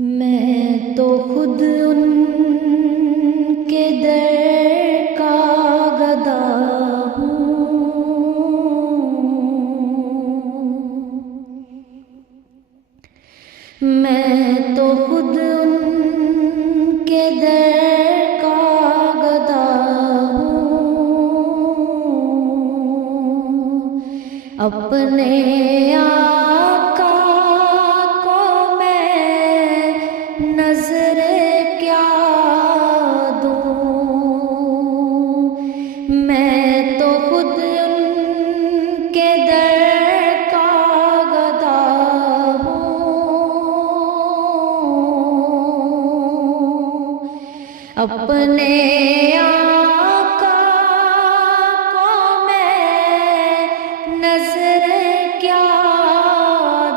میں تو خود ان کے در کا گدا ہوں، میں تو خود ان کے در کا گدا ہوں، اپنے آقا کو میں نظر کیا دوں، میں تو خود ان کے در کا گدا ہوں، اپنے آقا کو میں نظر کیا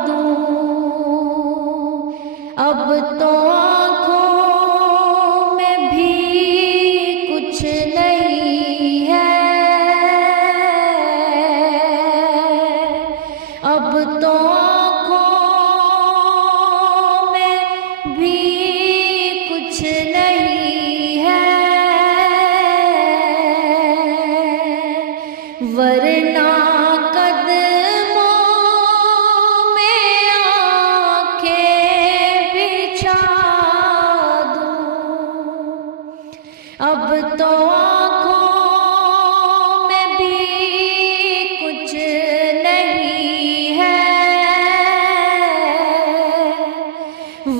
دوں، اب تو آنکھوں میں بھی کچھ نہیں ہے، اب تو آنکھوں میں بھی کچھ نہیں ہے، ورنہ قدموں میں آنکھیں بچھا دوں، اب تو آنکھوں میں بھی کچھ نہیں ہے،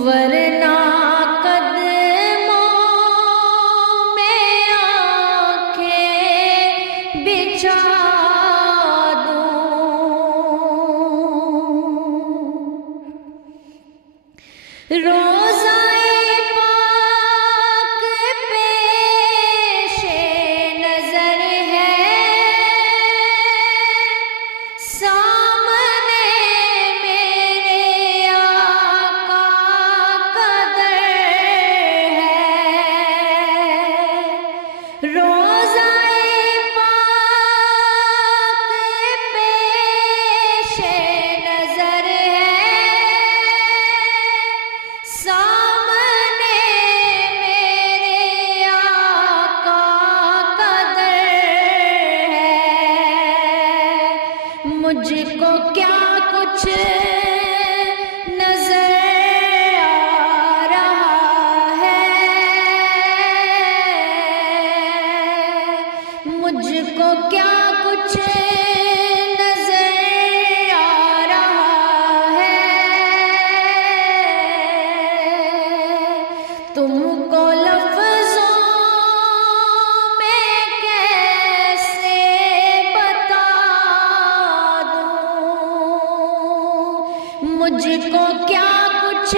ورنہ قدموں میں آنکھیں بچھا دوں، روضۂ پاک پیش نظر ہے، سامنے میرے آقا کا در ہے، روضۂ پاک پیش نظر ہے، سامنے میرے آقا کا در ہے، مجھ کو کیا کچھ نظر آ رہا ہے، مجھ کو کیا کچھ نظر آ رہا ہے، تم کو لفظوں میں کیسے بتا دوں، مجھ کو کیا کچھ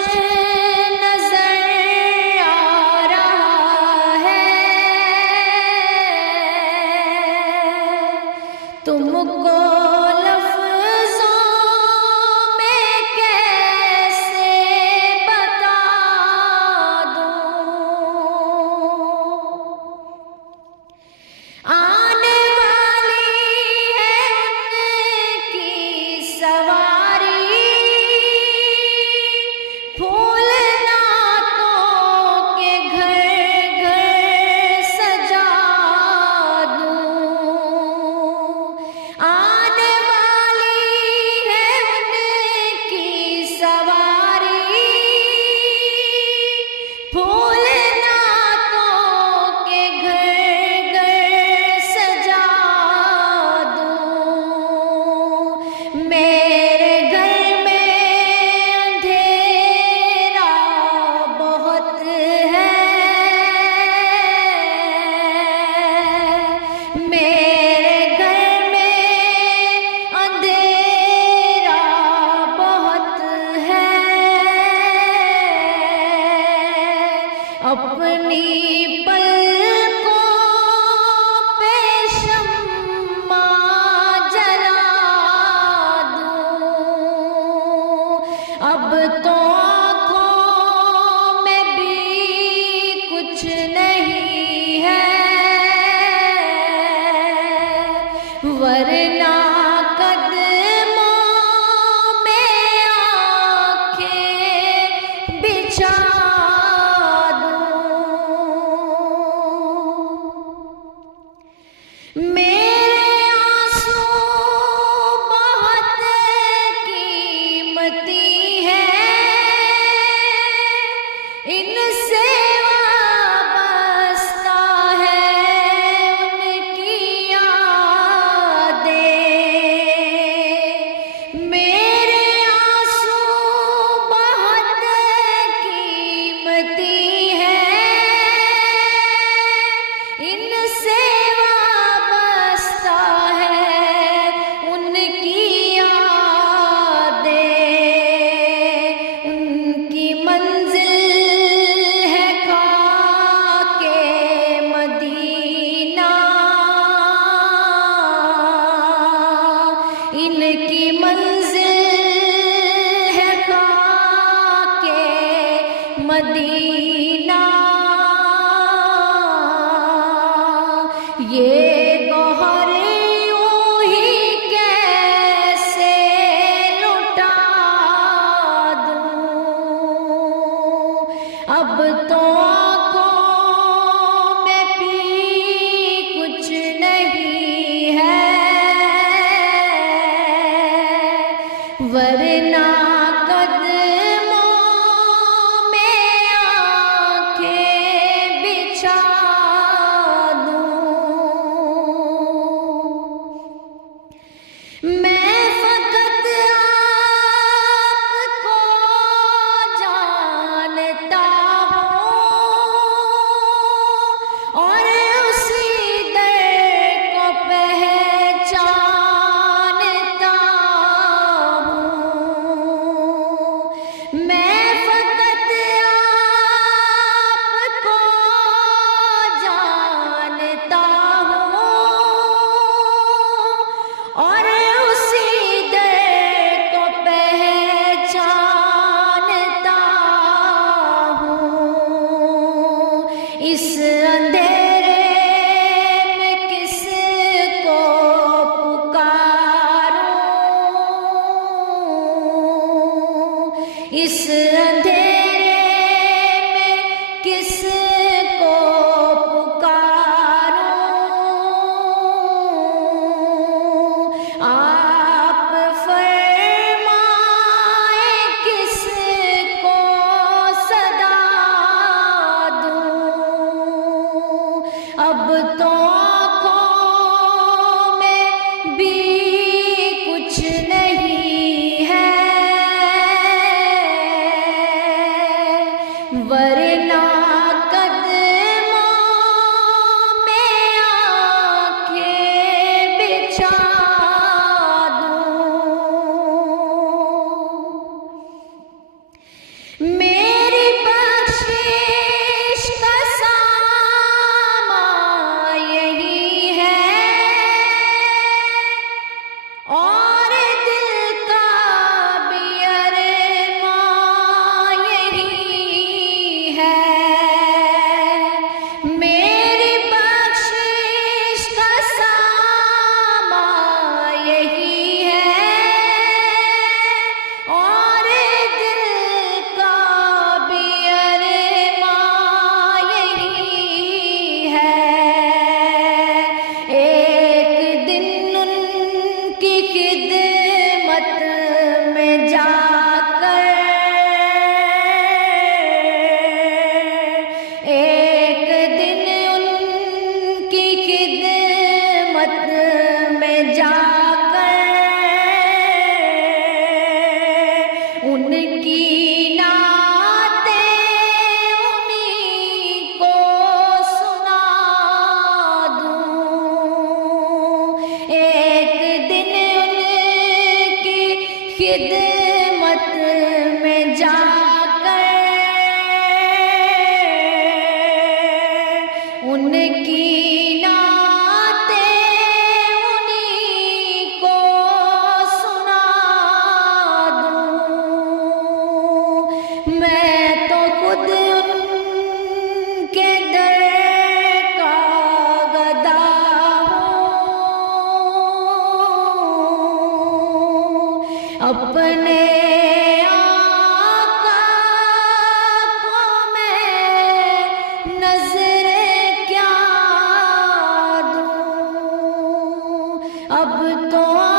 نظر آ رہا ہے، تم کو لفظوں میں کیسے بتا دوں، آنے والی ہے ان کی سواری، پھول نعتوں کے گھر گھر سجا دوں، آنے والی ہے ان کی سواری، پھول نعتوں کے گھر گھر سجا دوں، میرے گھر میں اندھیرا بہت ہے، میرے گھر میں اندھیرا بہت ہے، اپنی پلکوں پہ شمع جلا دوں، اب تو آنکھوں میں بھی کچھ نہیں ہے، ورنہ قدموں میں آنکھیں بچھا بچھا دوں. میرے آنسو بہت قیمتی ہیں، ان سے وابستہ ہے ان کی یادیں. میرے آنسو بہت قیمتی ہیں، ان سے وابستہ ہے ان کی یادیں. ان کی منزل ہے خاک مدینہ، ان کی منزل ہے خاک مدینہ. یہ گوہر یوں ہی کیسے لٹا دوں، اب تو آنکھوں میں بھی کچھ نہیں ہے، ورنہ قدموں میں آنکھیں بچھا دوں. میں فقط آپ کو جانتا ہوں اور اسی در کو پہچانتا ہوں. میں فقط آپ کو جانتا ہوں اور اسی در کو پہچانتا ہوں. اس اندھیرے میں کس کو پکاروں، اس اندھیرے میں کس کو پکاروں. آپ فرمائیں کس کو صدا دوں، اب تو آنکھوں میں بھی کچھ نہیں ہے، ورنہ قدموں میں آنکھیں بچھا دوں. میری بخشش کا سامان یہی ہے اور دل کا بھی ارمان یہی ہے. میری بخشش کا سامان یہی ہے اور دل کا بھی ارمان یہی ہے. ایک دن ان کی خدمت میں جا کر، ایک دن ان کی خدمت میں جا کر ان کی نعتیں انہیں کو سنا دوں. ایک دن ان کی خدمت میں جا کر ان کی نعتیں انہیں کو سنا دوں. میں تو خود ان کے در کا گدا ہوں، اپنے آقا اب تو